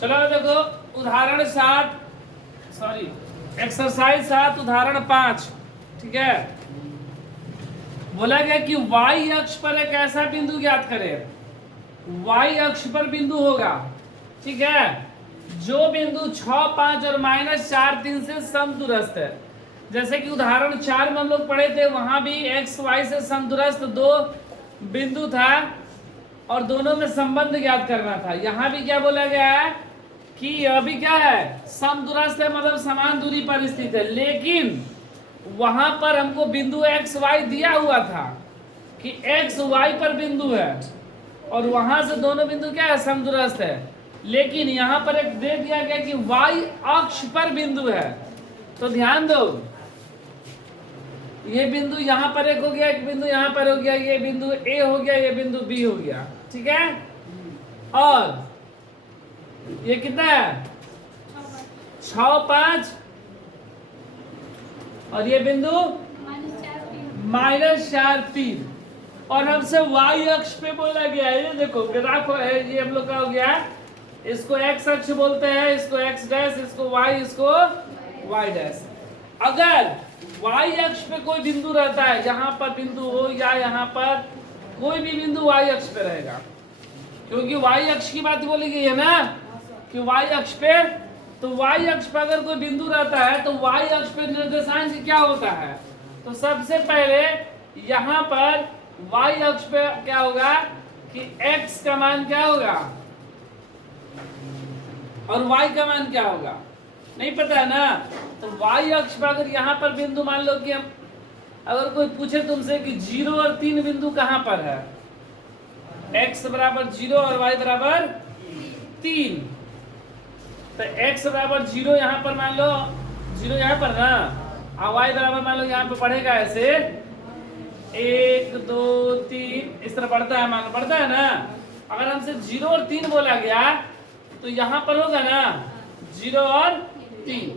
चलो देखो उदाहरण 7 सॉरी एक्सरसाइज 7 उदाहरण 5। ठीक है, बोला गया कि y अक्ष पर एक ऐसा बिंदु ज्ञात करें। y अक्ष पर बिंदु होगा, ठीक है, जो बिंदु 6, 5 और -4, 3 से समदूरस्थ है। जैसे कि उदाहरण 4 में हम लोग पढ़े थे, वहां भी x y से समदूरस्थ दो बिंदु था और दोनों में संबंध ज्ञात करना था। यहाँ भी क्या बोला गया है कि यह भी क्या है, समदूरस्थ है, मतलब समान दूरी पर स्थित है। लेकिन वहां पर हमको बिंदु एक्स वाई दिया हुआ था कि एक्स वाई पर बिंदु है और वहां से दोनों बिंदु क्या है, समदूरस्थ है। लेकिन यहाँ पर एक दे दिया गया कि वाई अक्ष पर बिंदु है। तो ध्यान दो, ये बिंदु यहाँ पर एक हो गया, एक बिंदु यहाँ पर हो गया, ये बिंदु ए हो गया, ये बिंदु बी हो गया, ठीक है। और ये कितना है, 6, 5 और ये बिंदु -4, 3। और हमसे y अक्ष पे बोला गया है, ये देखो ग्राफ है, ये हम लोग का हो गया, इसको x अक्ष बोलते हैं, इसको x डैश, इसको y, इसको y डैश। अगर y अक्ष पे कोई बिंदु रहता है, यहाँ पर बिंदु हो या यहाँ पर कोई भी बिंदु y अक्ष पे रहेगा, क्योंकि y अक्ष की बात बोली गई है ना कि y अक्ष पे, तो y अक्ष पर अगर कोई बिंदु रहता है तो y अक्ष पे निर्देशांक क्या होता है। तो सबसे पहले यहाँ पर y अक्ष पे क्या होगा कि x का मान क्या होगा और y का मान क्या होगा, नहीं पता है ना। तो y अक्ष पर अगर यहाँ पर बिंदु, मान लो कि हम, अगर कोई पूछे तुमसे कि 0 और 3 बिंदु कहाँ पर है, x बराबर 0 और y बराबर 3, तो x बराबर 0 यहाँ पर मान लो 0 यहाँ पर ना, और y बराबर मान लो यहाँ पे पढ़ेगा ऐसे 1 2 3 इस तरह बढ़ता है, मान बढ़ता है ना। अगर हमसे 0 और 3 बोला गया तो यहाँ पर होगा ना 0 और 3,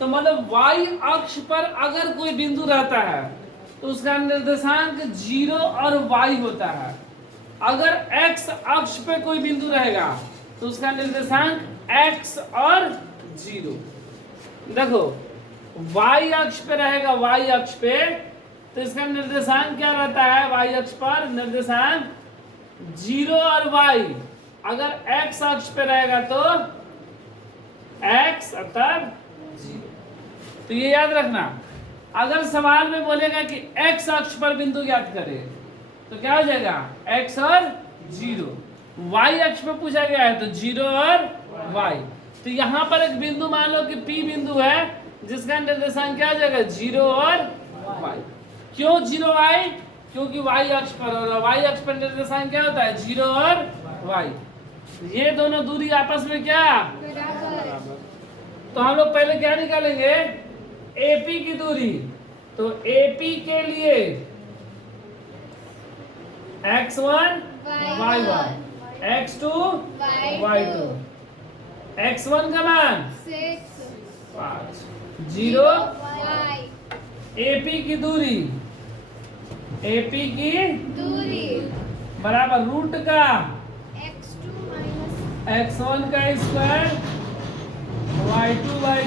तो मतलब y अक्ष पर अगर कोई बिंदु रहता है तो उसका निर्देशांक 0 और y होता है। अगर x अक्ष पे कोई बिंदु रहेगा तो उसका निर्देशांक x और 0। देखो y अक्ष पे रहेगा, y अक्ष पे, तो इसका निर्देशांक क्या रहता है, y अक्ष पर निर्देशांक 0 और y। अगर x अक्ष पे रहेगा तो x अर्थात 0। तो ये याद रखना, अगर सवाल में बोलेगा कि x अक्ष पर बिंदु ज्ञात करे तो क्या हो जाएगा, x और 0। y अक्ष पे पूछा गया है तो 0 और y। तो यहाँ पर एक बिंदु मान लो कि P बिंदु है जिसका निर्देशांक क्या हो जाएगा, 0 और y। क्यों 0 y, क्योंकि y अक्ष पर, और y अक्ष पर निर्देशांक क्या होता है, 0 और y। ये दोनों दूरी आपस में क्या, तो हम लोग पहले क्या निकालेंगे, AP की दूरी। तो AP के लिए x1 y1, x2 y2, x1 का मान 5, 0 AP की दूरी, AP की बराबर रूट का x1 का स्क्वायर y2 y'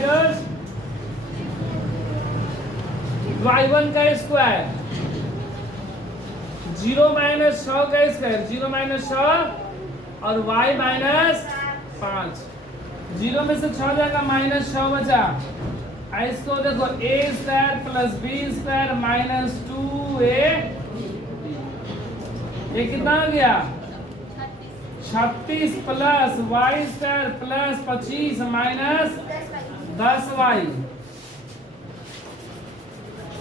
y1 का स्क्वायर, 0 - 100 का स्क्वायर, 0 - 100 और y - 5, 0 में से 6 जाएगा -100 बचा। इसको देखो a² + b² - 2a, ये कितना हो गया, 36 + y² + 25 - 10y।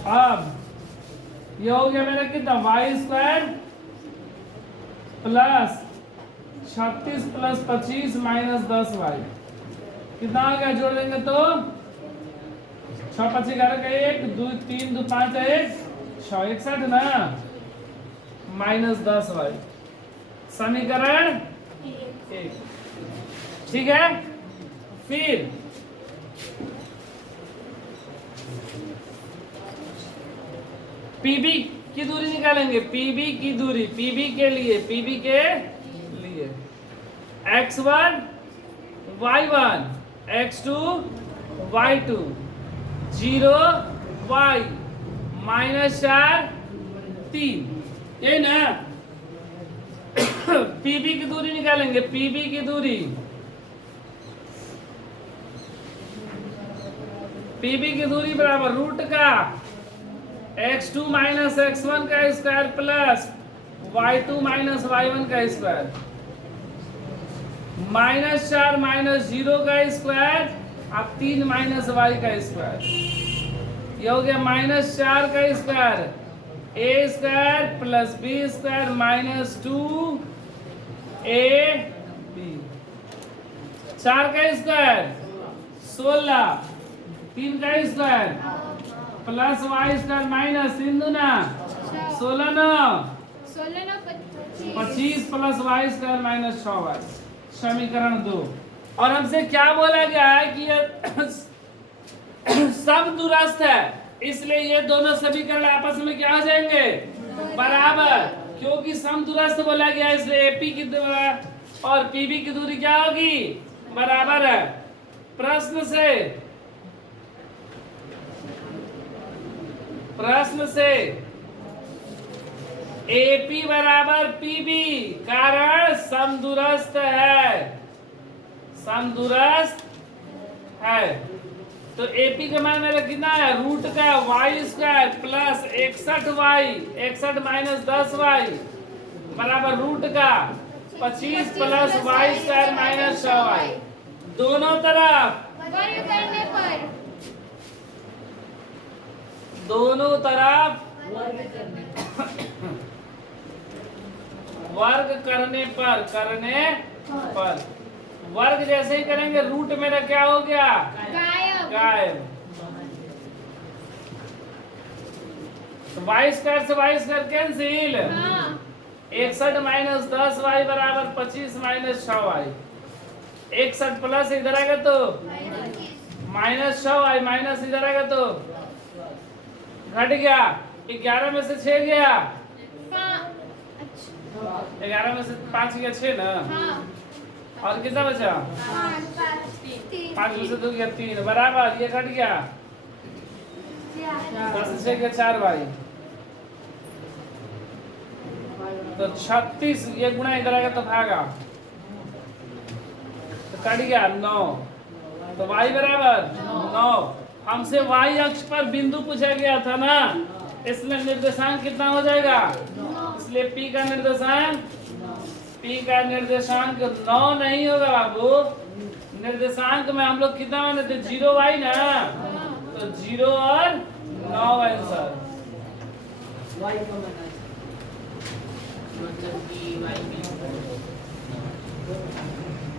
अब ये हो गया मेरा कितना, y² + 36 + 25 - 10y, कितना हो गया, जोड़ देंगे तो 6 × 5 = 11 का 1 2 3 2 5 1 6 61 ना, -10y, समीकरण 1। ठीक है, फिर PB की दूरी निकालेंगे, PB की दूरी, PB के लिए x1 y1, x2, y2, 0 y -4 3, यही ना। पीबी की दूरी निकालेंगे, पीबी की दूरी, पीबी की दूरी बराबर रूट का x2 माइनस x1 का square plus y2 minus y1 का स्क्वायर, -4 माइनस 0 का स्क्वायर और 3 माइनस y का स्क्वायर, ये हो गया -4 का square a square plus b square minus 2 a b, 4 का स्क्वायर 16, 3 का square plus y square minus 3 दूना 16 9 25 plus y square minus 6y, समीकरण 2। और हमसे क्या बोला गया है कि ये सब दूरस्थ है, इसलिए ये दोनों समीकरण आपस में क्या हो जाएंगे, बराबर, क्योंकि सम दूरस्थ बोला गया है, इसलिए एपी की और पीबी की दूरी क्या होगी, बराबर है। प्रश्न से एपी बराबर पीबी, कारण समदूरस्थ है, तो एपी का मान मेरा कितना है, रूट का Y square plus 61y, 61 minus 10y बराबर रूट का 25 plus Y square minus 6y, दोनों तरफ वर्ग करने पर वर्ग जैसे ही करेंगे रूट मेरा क्या हो गया, गायब। तो वाई स्क्वायर से Y square cancel, 61 minus 10y बराबर 25 माइनस 6y, 61 प्लस इधर आएगा तो माइनस 6y, माइनस इधर आएगा तो घट गया, 11 में से 6 गया, 11 में से 5 गया 6 ना, और कितना बचा, 5 में से 2 गया 3 बराबर, ये घट गया 10 से 6 गया 4y, तो 36, ये गुणा इधर आएगा तो भागा, तो कट गया 9, तो y बराबर 9। हमसे y अक्ष पर बिंदु पूछा गया था ना, इसलिए निर्देशांक कितना हो जाएगा, इसलिए P का निर्देशांक 9 नहीं होगा बाबू, निर्देशांक में हम लोग कितना माने थे, 0y ना, तो 0 और 9 आंसर।